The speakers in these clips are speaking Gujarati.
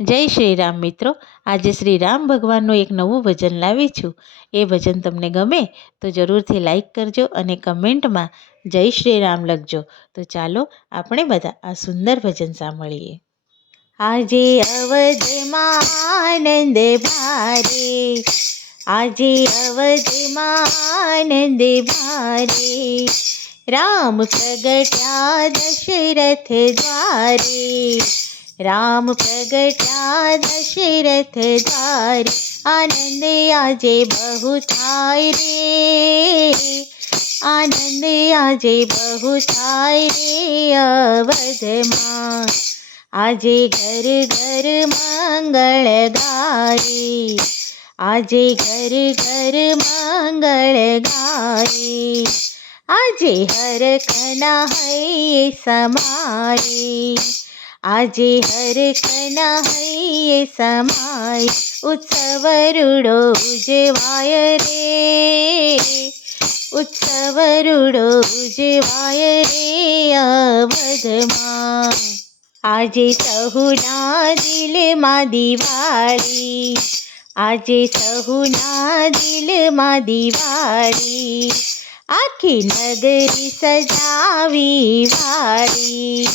જય શ્રી રામ મિત્રો. આજે શ્રી રામ ભગવાનનું એક નવું ભજન લાવી છું. એ ભજન તમને ગમે તો જરૂરથી લાઈક કરજો અને કમેન્ટમાં જય શ્રી રામ લખજો. તો ચાલો આપણે બધા આ સુંદર ભજન સાંભળીએ. આજે અવધમાં આનંદ ભારે આજે અવધમાં આનંદ ભારે રામ પ્રગટ્યા દશરથ દ્વારે. રામ પ્રગટ્યા દશરથ દ્વાર. આનંદ આજે બહુ થાય રે. આનંદ આજે બહુ થાય રે અવધમાં. આજે ઘર ઘર મંગળ ગારી. આજે ઘર ઘર મંગળ ગારી. આજે હર કના હૈ સમારી. આજે હરખના હૈયે સમાય, ઉત્સવ રૂડો ઉજવાય રે. ઉત્સવ રૂડો ઉજવાય રે અવધમાં. આજે સહુના દિલમાં દિવાળી, આજે સહુના દિલમાં દિવાળી, આખી નગરી સજાવી વાળી.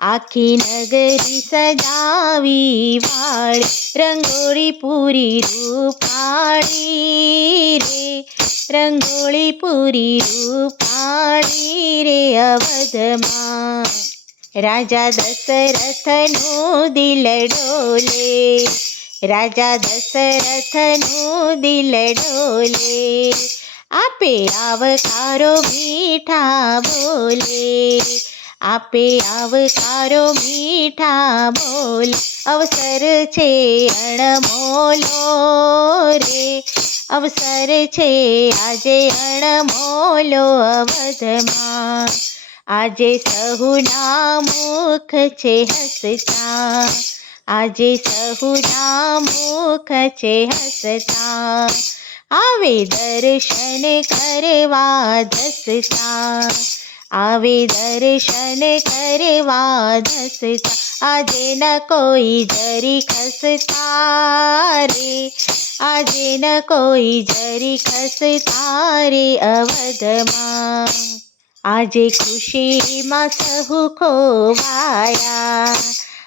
આખી નગરી સજાવી વાળ, રંગોળી પૂરી રૂપાળી રે. રંગોળી પૂરી રૂપાળી રે અવધમાં. રાજા દશરથનું દિલ ડોલે, રાજા દશરથનું દિલ ડોલે. આપે આવકારો મીઠા બોલે આપે આવકારો મીઠા બોલ, અવસર છે અણમોલો રે. અવસર છે આજે અણમોલો અવધમાં. આજે સહુના મુખ છે હસતા. આજે સહુના મુખ છે હસતા. આવે દર્શન કરવા દસતા આવે દર્શન કરવા ધસતા આજે ન કોઈ જરી ખસતા રે. આજે ન કોઈ જરી ખસતા રે અવધમાં. આજે ખુશીમાં સહુ ખોવાયા.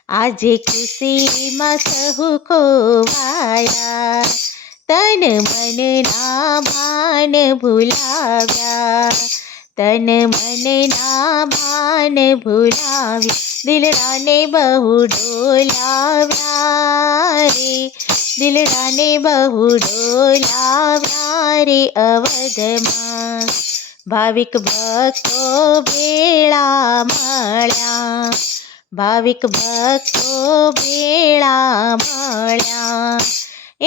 આજે ખુશીમાં સહુ ખોવાયા. તન મનના ભાન ભૂલાવ્યા. તન મનના ભાન ભૂલાવી, દિલરાને બહુ ડોલાવ્યા રે દિલરાને બહુ ડોલાવ્યા રે અવધમાં ભાવિક ભક્તો ભેળા મળ્યા, ભાવિક ભક્તો ભેળા મળ્યા,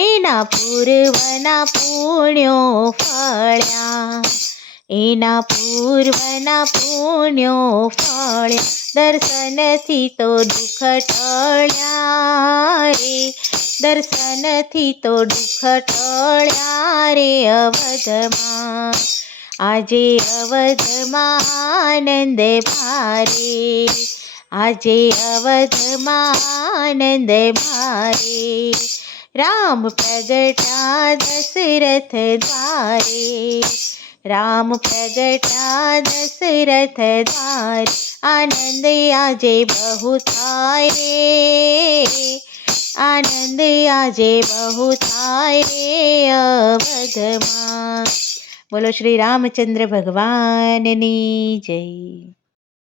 એના પૂર્વના પુણ્યો ફળ્યા. એના પૂર્વના પુણ્યો ફળ્યા દર્શનથી તો દુઃખ ટળ્યા રે, દર્શનથી તો દુઃખ ટળ્યા રે અવધમાં. આજે અવધમાં આનંદ ભારે આજે અવધમાં આનંદ ભારે રામ પ્રગટા દશરથ દ્વારે રામ પ્રગટા દશરથ દ્વાર આનંદ આજે બહુ થાય રે. આનંદ આજે બહુ થાય રે અવધમાં. બોલો શ્રી રામચંદ્ર ભગવાનની જય.